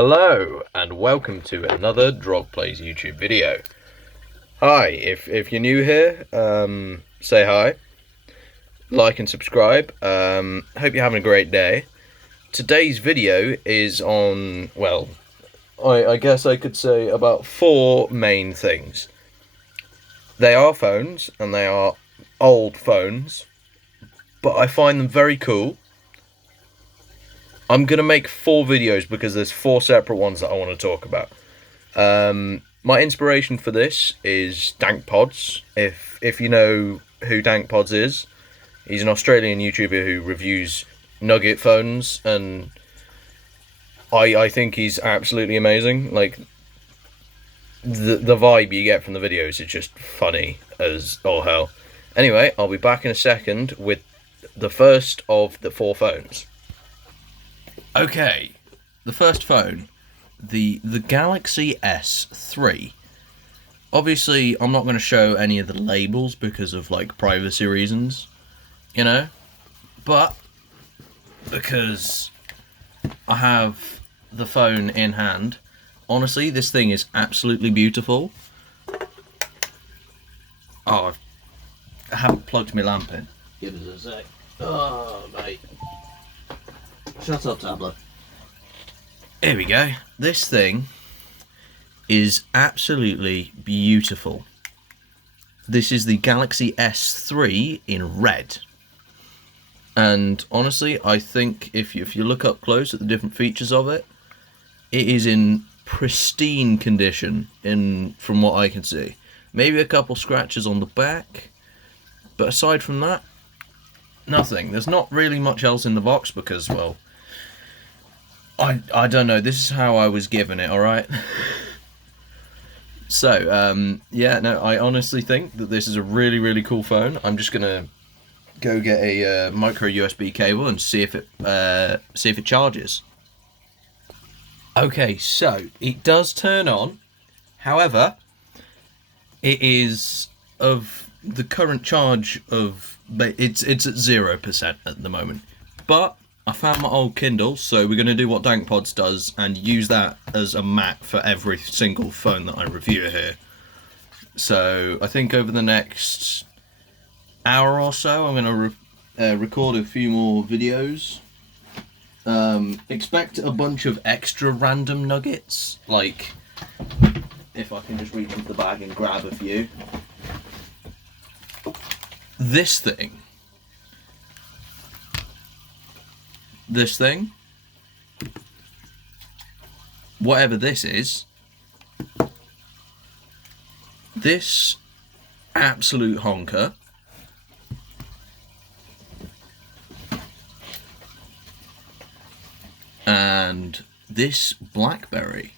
Hello and welcome to another Drog Plays YouTube video. Hi, if you're new here, say hi, like and subscribe. Hope you're having a great day. Today's video is on, well, I guess I could say about four main things. They are phones, and they are old phones, but I find them very cool. I'm going to make four videos because there's four separate ones that I want to talk about. My inspiration for this is Dankpods. If you know who Dankpods is, he's an Australian YouTuber who reviews Nugget phones, and I think he's absolutely amazing. Like, the vibe you get from the videos is just funny as all hell. Anyway, I'll be back in a second with the first of the four phones. Okay, the first phone, the Galaxy S3. Obviously, I'm not going to show any of the labels because of, like, privacy reasons, you know? But, because I have the phone in hand, honestly, this thing is absolutely beautiful. Oh, I haven't plugged my lamp in. Give us a sec. Oh, mate. Shut up, tablet. Here we go. This thing is absolutely beautiful. This is the Galaxy S3 in red. And honestly, I think if you look up close at the different features of it, it is in pristine condition from what I can see. Maybe a couple scratches on the back, but aside from that, nothing. There's not really much else in the box because, well, I don't know, this is how I was given it, alright? So, yeah, no, I honestly think that this is a really, really cool phone. I'm just gonna go get a micro USB cable and see if it charges. Okay, so, it does turn on, however, it is of the current charge of, it's at 0% at the moment, but I found my old Kindle, so we're going to do what Dankpods does and use that as a map for every single phone that I review here. So I think over the next hour or so I'm going to record a few more videos. Expect a bunch of extra random nuggets, like if I can just reach into the bag and grab a few. This thing, whatever this is, this absolute honker, and this BlackBerry.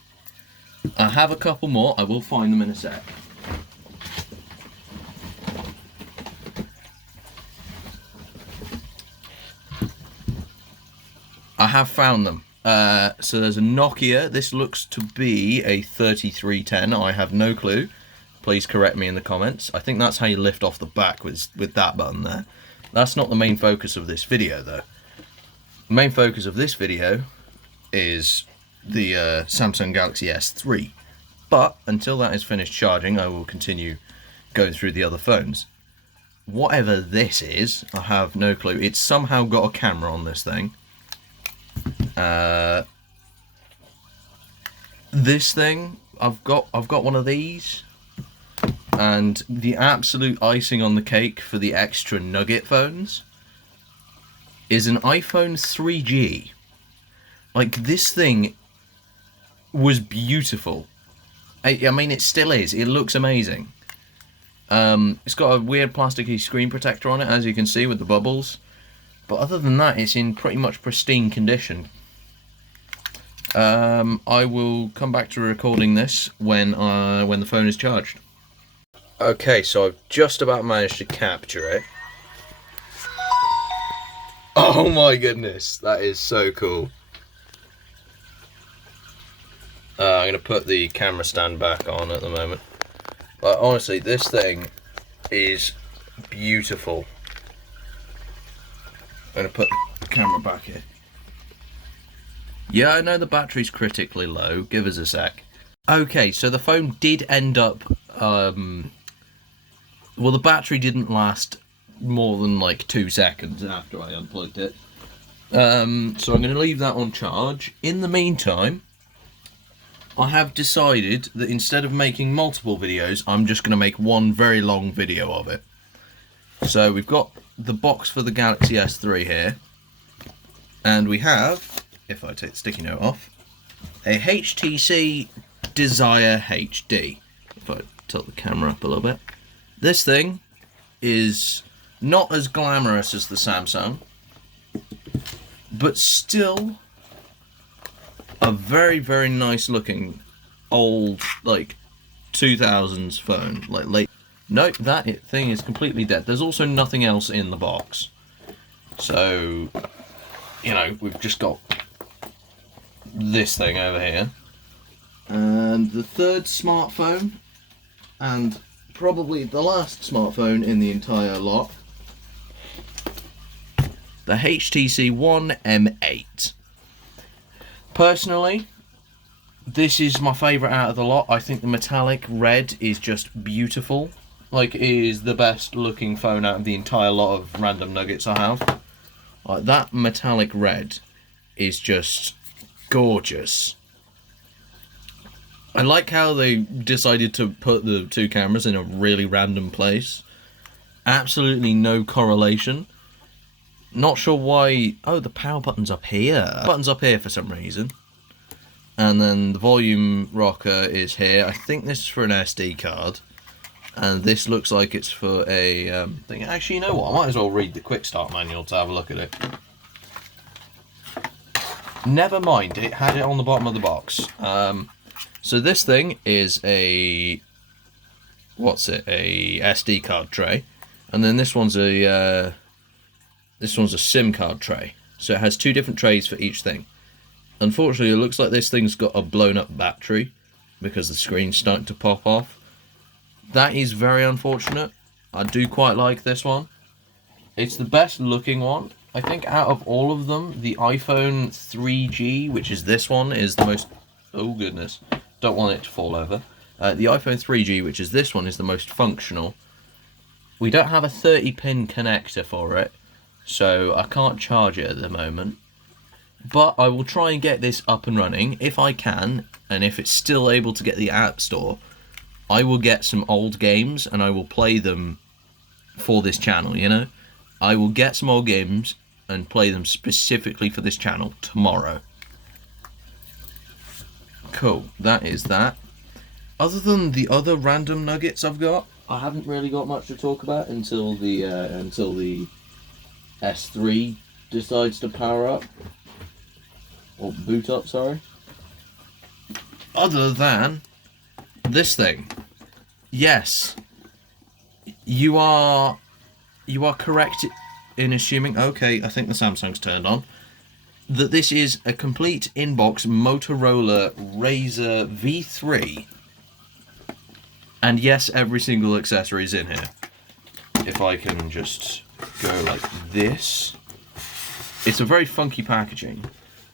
I have a couple more, I will find them in a sec. I have found them. So there's a Nokia. This looks to be a 3310. I have no clue. Please correct me in the comments. I think that's how you lift off the back with that button there. That's not the main focus of this video, though. The main focus of this video is the Samsung Galaxy S3. But until that is finished charging, I will continue going through the other phones. Whatever this is, I have no clue. It's somehow got a camera on this thing. This thing, I've got one of these, and the absolute icing on the cake for the extra nugget phones is an iPhone 3G. Like, this thing was beautiful. I mean, it still is. It looks amazing. It's got a weird plasticky screen protector on it, as you can see with the bubbles. But other than that, it's in pretty much pristine condition. I will come back to recording this when the phone is charged. Okay, so I've just about managed to capture it. Oh my goodness, that is so cool. I'm going to put the camera stand back on at the moment. But honestly, this thing is beautiful. I'm going to put the camera back here. Yeah, I know the battery's critically low. Give us a sec. Okay, so the phone did end up... well, the battery didn't last more than like 2 seconds after I unplugged it. So I'm going to leave that on charge. In the meantime, I have decided that instead of making multiple videos, I'm just going to make one very long video of it. So we've got the box for the Galaxy S3 here. And we have, if I take the sticky note off, a HTC Desire HD. If I tilt the camera up a little bit. This thing is not as glamorous as the Samsung, but still a very, very nice looking old, like, 2000s phone. Like late. Nope, that thing is completely dead. There's also nothing else in the box. So, you know, we've just got this thing over here. And the third smartphone, and probably the last smartphone in the entire lot, the HTC One M8. Personally, this is my favourite out of the lot. I think the metallic red is just beautiful. Like, it is the best looking phone out of the entire lot of random nuggets I have. Like, that metallic red is just gorgeous. I like how they decided to put the two cameras in a really random place. Absolutely no correlation. Not sure why... Oh, the power button's up here. The button's up here for some reason. And then the volume rocker is here. I think this is for an SD card. And this looks like it's for a thing. Actually, you know what? I might as well read the quick start manual to have a look at it. Never mind, it had it on the bottom of the box. So this thing is a... What's it? A SD card tray. And then this one's a SIM card tray. So it has two different trays for each thing. Unfortunately, it looks like this thing's got a blown up battery because the screen's starting to pop off. That is very unfortunate. I do quite like this one. It's the best looking one. I think out of all of them, the iPhone 3G, which is this one, is the most... Oh goodness, don't want it to fall over. The iPhone 3G, which is this one, is the most functional. We don't have a 30-pin connector for it, so I can't charge it at the moment. But I will try and get this up and running if I can, and if it's still able to get the App Store, I will get some old games and I will play them for this channel, you know? I will get some old games and play them specifically for this channel tomorrow. Cool, that is that. Other than the other random nuggets I've got, I haven't really got much to talk about until the S3 decides to power up. Or boot up, sorry. Other than this thing. Yes. You are correct in assuming, okay, I think the Samsung's turned on, that this is a complete inbox Motorola Razr V3. And yes, every single accessory is in here. If I can just go like this. It's a very funky packaging.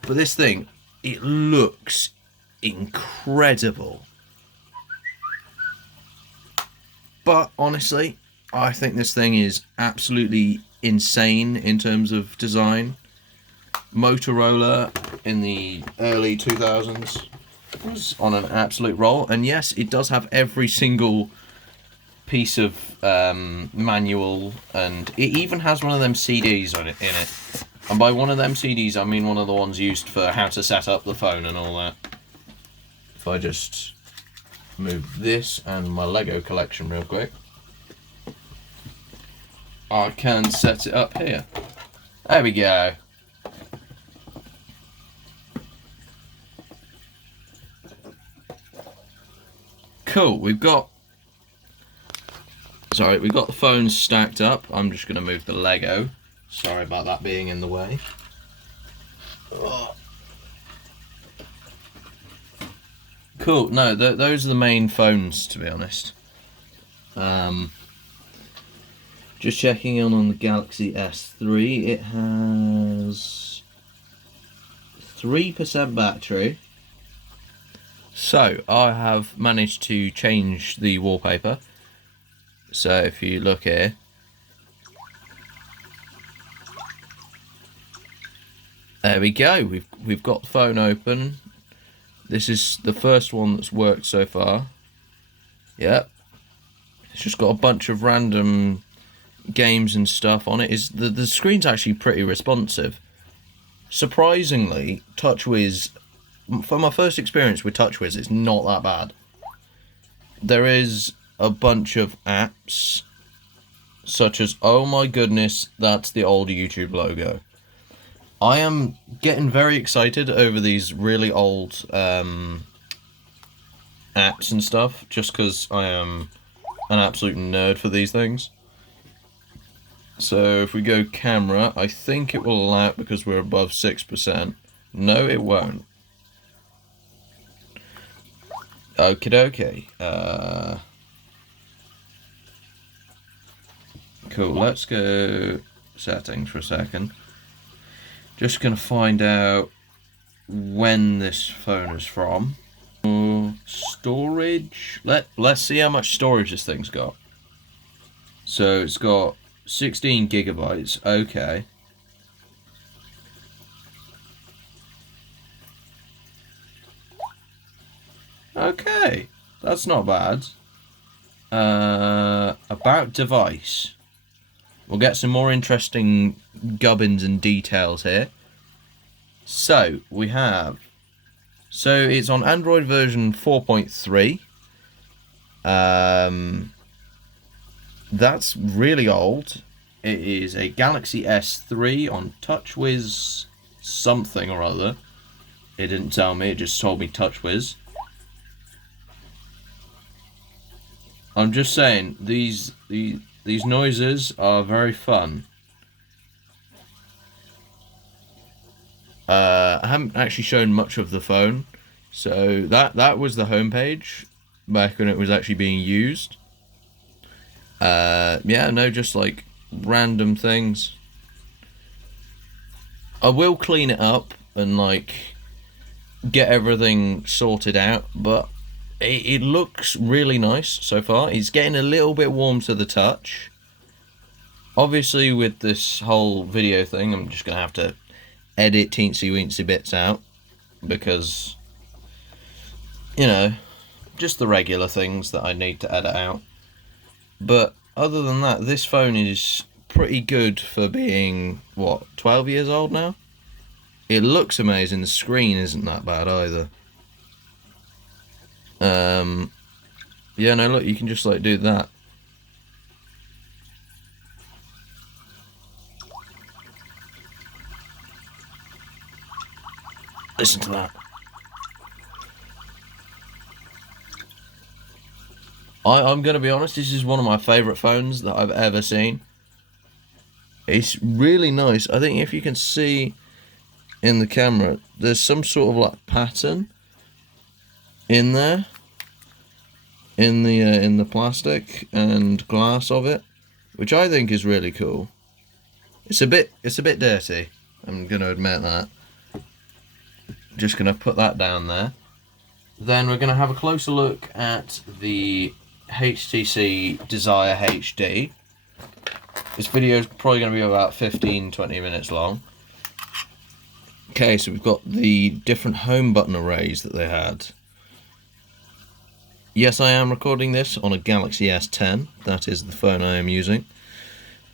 But this thing, it looks incredible. But honestly, I think this thing is absolutely insane in terms of design. Motorola in the early 2000s was on an absolute roll. And yes, it does have every single piece of manual, and it even has one of them CDs in it. And by one of them CDs, I mean one of the ones used for how to set up the phone and all that. If I just move this and my Lego collection real quick, I can set it up here. There we go. Cool, we've got the phones stacked up. I'm just going to move the Lego. Sorry about that being in the way. Oh. Cool, no, those are the main phones, to be honest. Just checking in on the Galaxy S3, it has 3% battery. So I have managed to change the wallpaper. So if you look here, there we go. We've got the phone open. This is the first one that's worked so far. Yep. It's just got a bunch of random games and stuff on it. The screen's actually pretty responsive. Surprisingly, TouchWiz, for my first experience with TouchWiz, it's not that bad. There is a bunch of apps, such as, oh my goodness, that's the old YouTube logo. I am getting very excited over these really old apps and stuff, just because I am an absolute nerd for these things. So if we go camera, I think it will allow it because we're above 6%. No, it won't. Okie dokie. Cool, let's go settings for a second. Just gonna find out when this phone is from. Storage. Let's see how much storage this thing's got. So it's got 16 gigabytes. Okay. Okay, that's not bad. About device. We'll get some more interesting gubbins and details here. So we have. So it's on Android version 4.3. That's really old. It is a Galaxy S3 on TouchWiz something or other. It didn't tell me, it just told me TouchWiz. I'm just saying, these noises are very fun. I haven't actually shown much of the phone, so that was the homepage back when it was actually being used. Yeah, no, just like random things. I will clean it up and like get everything sorted out, but it looks really nice so far. It's getting a little bit warm to the touch. Obviously with this whole video thing, I'm just gonna have to edit teensy weensy bits out because, you know, just the regular things that I need to edit out. But other than that, this phone is pretty good for being, what, 12 years old now? It looks amazing. The screen isn't that bad either. Yeah, no, look, you can just like do that. Listen to that. I'm gonna be honest, this is one of my favourite phones that I've ever seen. It's really nice. I think if you can see in the camera, there's some sort of like pattern in there, in the plastic and glass of it, which I think is really cool. It's a bit dirty, I'm gonna admit that. Just gonna put that down there. Then we're gonna have a closer look at the HTC Desire HD. This video is probably going to be about 15-20 minutes long. Okay, so we've got the different home button arrays that they had. Yes, I am recording this on a Galaxy S10. That is the phone I am using.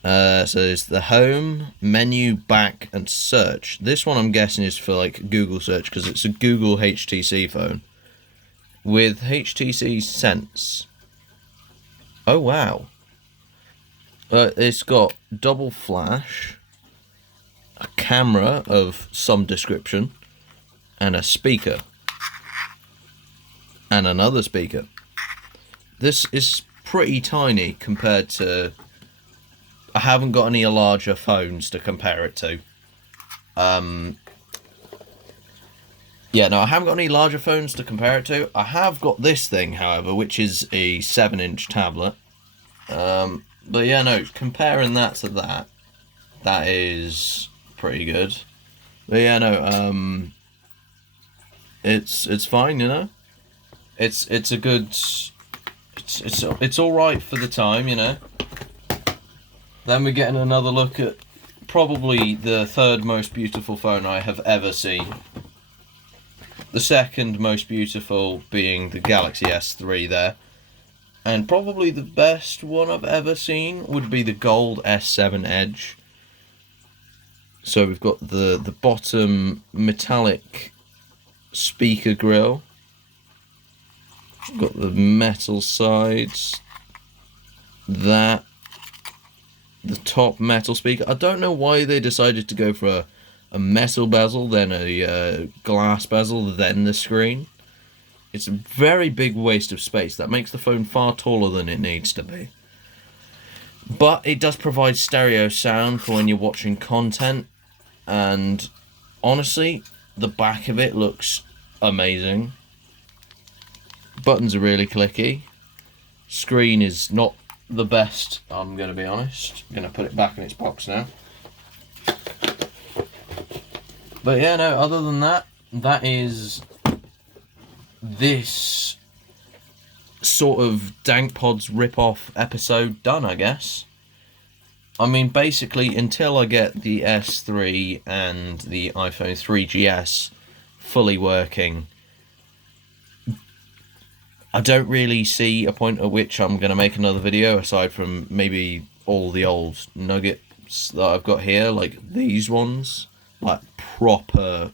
So it's the home, menu, back, and search. This one I'm guessing is for like Google search because it's a Google HTC phone with HTC Sense. Oh wow. It's got double flash, a camera of some description, and a speaker. And another speaker. This is pretty tiny compared to... I haven't got any larger phones to compare it to. Yeah, no, I haven't got any larger phones to compare it to. I have got this thing, however, which is a 7-inch tablet. But yeah, no, comparing that to that is pretty good. But yeah, no, it's fine, you know. It's a good. It's all right for the time, you know. Then we're getting another look at probably the third most beautiful phone I have ever seen. The second most beautiful being the Galaxy S3 there. And probably the best one I've ever seen would be the gold S7 Edge. So we've got the bottom metallic speaker grille. We've got the metal sides. The top metal speaker. I don't know why they decided to go for a metal bezel, then a glass bezel, then the screen. It's a very big waste of space. That makes the phone far taller than it needs to be. But it does provide stereo sound for when you're watching content. And honestly, the back of it looks amazing. Buttons are really clicky. Screen is not the best, I'm going to be honest. I'm going to put it back in its box now. But yeah, no, other than that, that is this sort of Dankpods rip-off episode done, I guess. I mean, basically, until I get the S3 and the iPhone 3GS fully working, I don't really see a point at which I'm going to make another video, aside from maybe all the old nuggets that I've got here, like these ones, like proper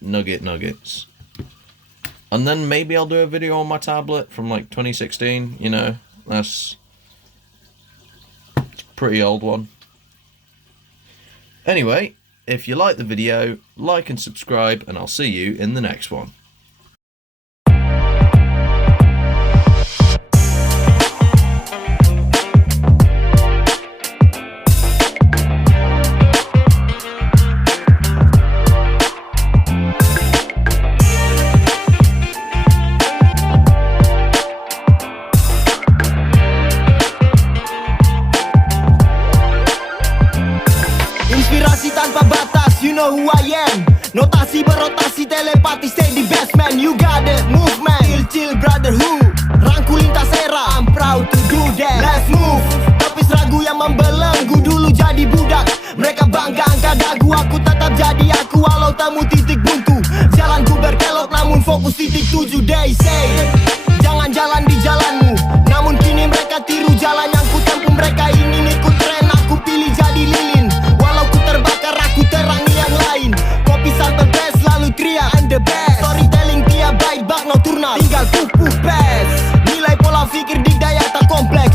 nuggets. And then maybe I'll do a video on my tablet from like 2016, you know, it's a pretty old one. Anyway, if you like the video, like and subscribe, and I'll see you in the next one. Inspirasi tanpa batas, you know who I am. Notasi berotasi, telepati, stay the best man. You got it, movement, chill brotherhood. Rangkul lintas era, I'm proud to do that. Let's move. Tapis ragu yang membelenggu, dulu jadi budak. Mereka bangga angkat dagu, aku tetap jadi aku. Walau temu titik buntu, jalanku berkelok namun fokus titik tuju. They say, jangan jalan di jalanmu, namun kini mereka tiru jalan yang ku tempuh. Mereka ini ikut tren, aku pilih jadi lilin. Terbakar aku terangi yang lain. Kopi sampai best lalu teriak I'm the best. Storytelling tiap baik bak nocturnal, tinggal pup pes. Nilai pola pikir dikdaya tak kompleks.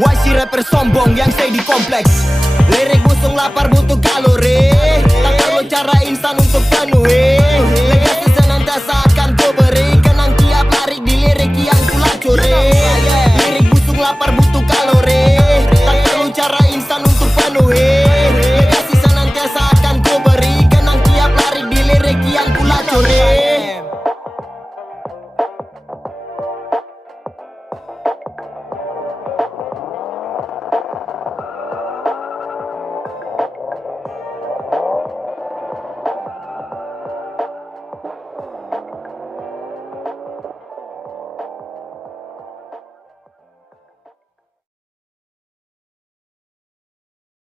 Why si rapper sombong yang stay di kompleks. Lirik busung lapar butuh kalori, tak perlu cara instan untuk penuhi.